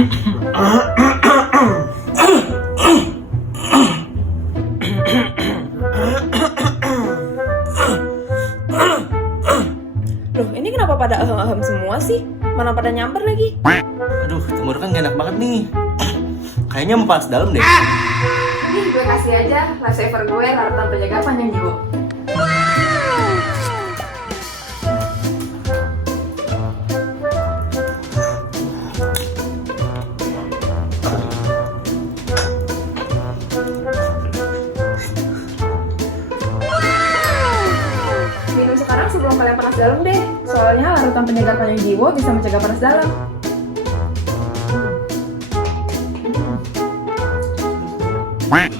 Loh, ini kenapa pada ahem-ahem semua sih? Mana pada nyamper lagi? Aduh, tenggorokan gak enak banget nih. Kayaknya mau panas dalam deh. Nih, gue kasih aja lifesaver gue, larutan penjaga panjang jiwa. Minum sekarang sebelum kalian panas dalam deh. Soalnya larutan penjaga panjang jiwa bisa mencegah panas dalam. Quack.